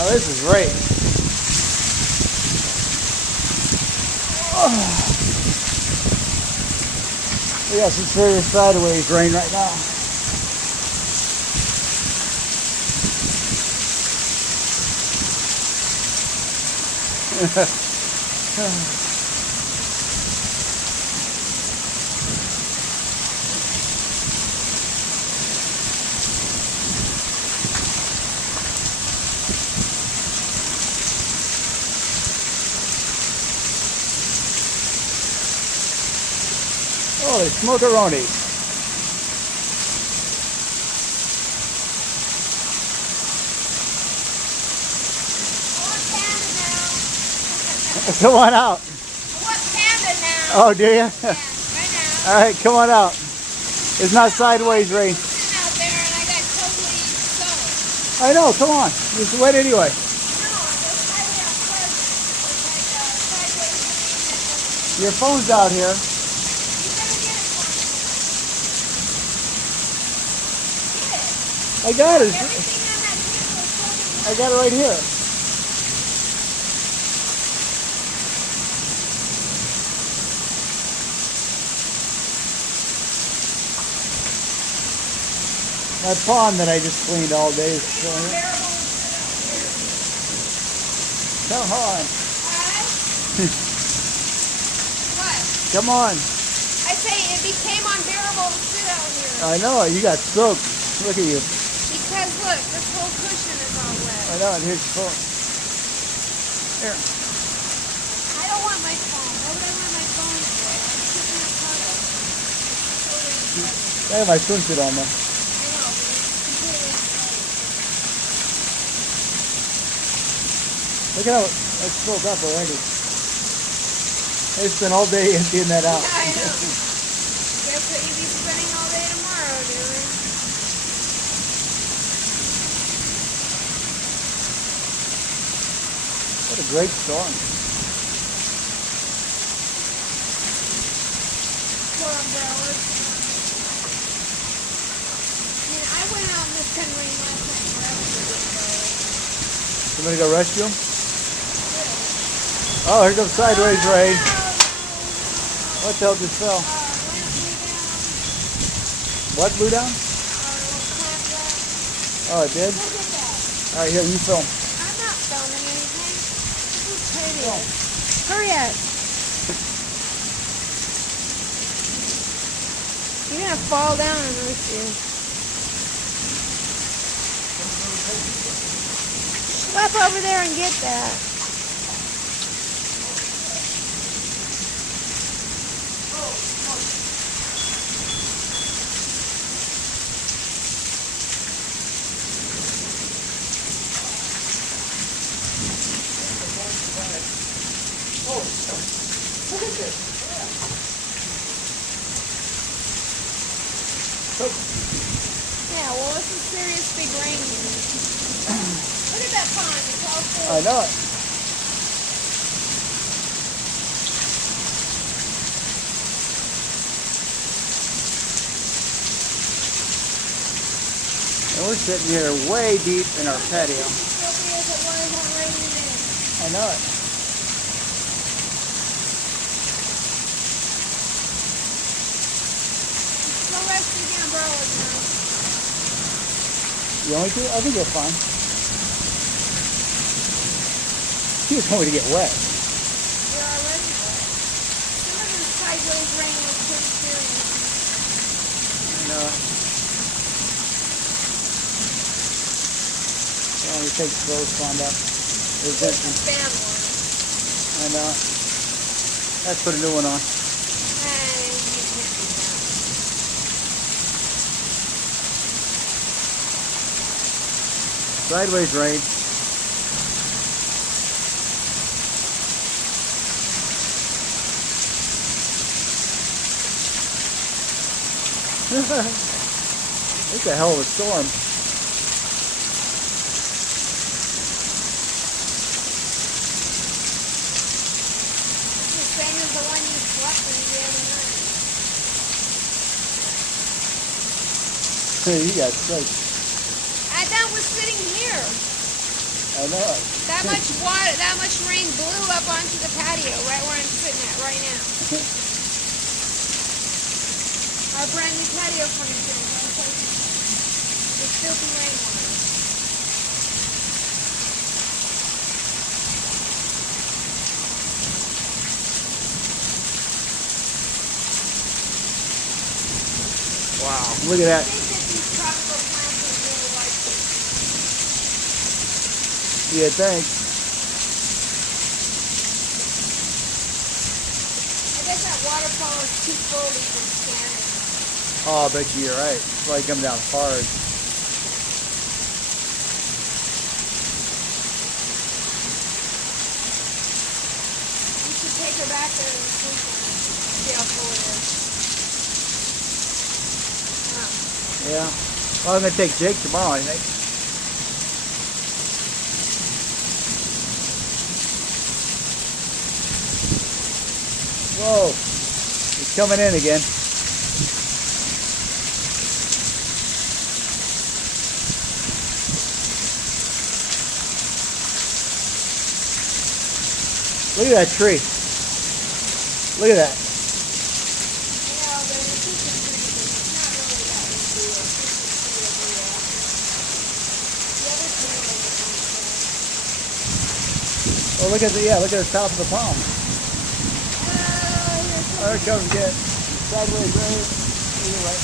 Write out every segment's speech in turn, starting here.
Oh, this is great. Oh. We got some serious sideways rain right now. Holy smokeronis. Come on out. I want Panda now. Oh, do you? Yeah, right now. All right, come on out. It's not sideways rain. I'm sitting out there and I got totally soaked. I know, come on. It's wet anyway. No, it's slightly unpleasant. It's like sideways. Your phone's out here. You better get it for me. Get it. I got it. Everything on that table is soaking I got it right here. That pond that I just cleaned all day is still here. Come on. What? Come on. I say it became unbearable to sit out here. I know, you got soaked. Look at you. Because look, this whole cushion is all wet. I know, and here's your phone. Here. I don't want my phone. Why would I want my phone for? I'm sitting in a puddle. I have my swimsuit on though. I know, but it's completely Look at how it's filled up already. I spent all day emptying that out. yeah, I know. Guess what you'll be spending all day tomorrow doing? What a great storm. Poor umbrellas. I mean, I went out in this kind of rain last night and grabbed the umbrellas. Somebody go rescue him? Oh, here comes sideways rain. What the hell just fell? What blew down? Oh, it did? Look at that. All right, here, you film. I'm not filming anything. This is pretty. Hurry up. You're going to fall down and hurt you. Up over there and get that. Look at this. Yeah, well, it's a serious big rain here. Look at that pond. It's all full. I know it. And we're sitting here way deep in our patio. It's as filthy as it was on rainy days. I know it. Go rescue the umbrellas now. You want me to? I think you're fine. He was going to get wet. They're already wet. Some of this sideways rain was pretty serious. I know it. Well, we take those pond up. There's Just this the fan one. one. I know it. Let's put a new one on. And you can't do that. Sideways rain. It's a hell of a storm. The same as the one you slept in the other night. You got soaked. And that was sitting here. I know. That much water, that much rain blew up onto the patio right where I'm sitting at right now. Our brand new patio furniture. It's filthy rainwater. Wow, look at I that. think that these tropical plants are really like this. You think? I guess that waterfall is too full to even stand in. Oh, I bet you're right. It's probably coming down hard. You should take her back there and sleep on it. See how full it is. Yeah. Well, I'm going to take Jake tomorrow, I think. Whoa. He's coming in again. Look at that tree. Look at that. Yeah, but it's just a tree, but it's not really that big deal. It's just a tree over there. The other tree was a nice. Oh, look at the top of the palm. There it comes again. Sideways right. Either way.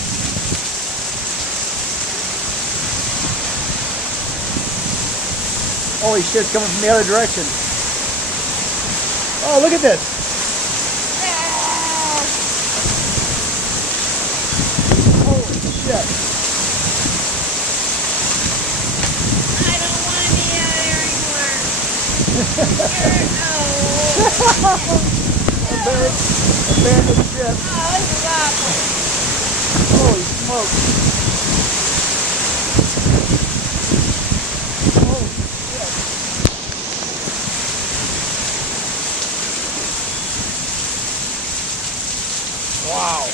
Holy shit, it's coming from the other direction. Oh, look at this. Holy shit. I don't want to be out here anymore. Abandoned ship. Oh, this is awful. Holy smoke. Holy shit. Wow.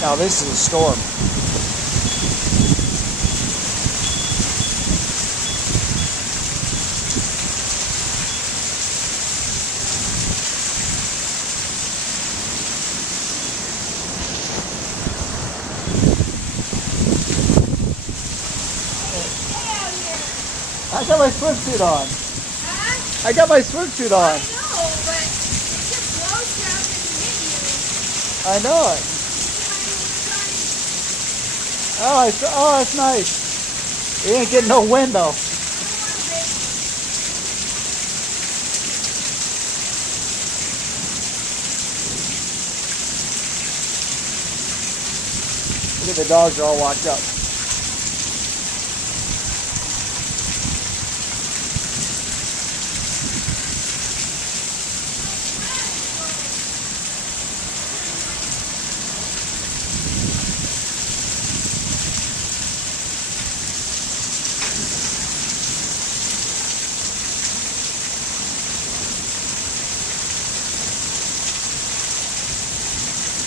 Now this is a storm. I got my swimsuit on. Huh? I got my swimsuit I on. know, but it just blows down and hit you. I know it. Oh, that's nice. You ain't getting no wind though. Look at the dogs are all locked up.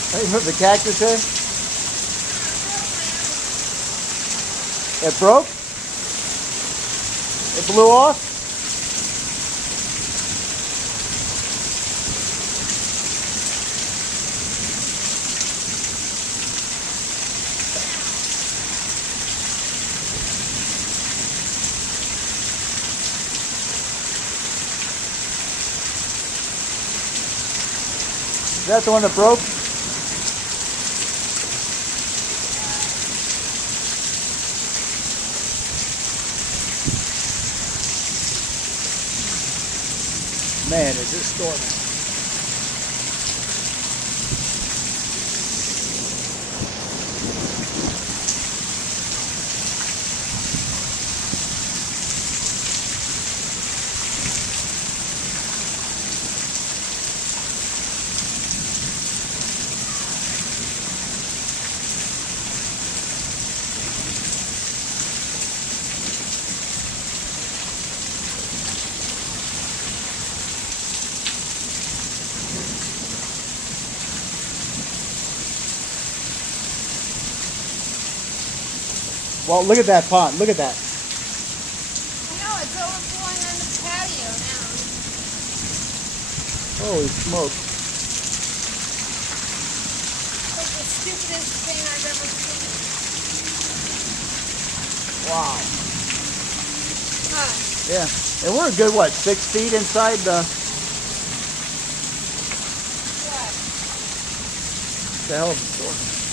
Hey, you put the cactus in? It broke? It blew off? Is that the one that broke? Man, is it storming. Well, look at that pond. Look at that. I know, it's overflowing on the patio now. Holy smoke. It's like the stupidest thing I've ever seen. Wow. Huh. Yeah. And we're a good, what, 6 feet inside the What? hell of the store.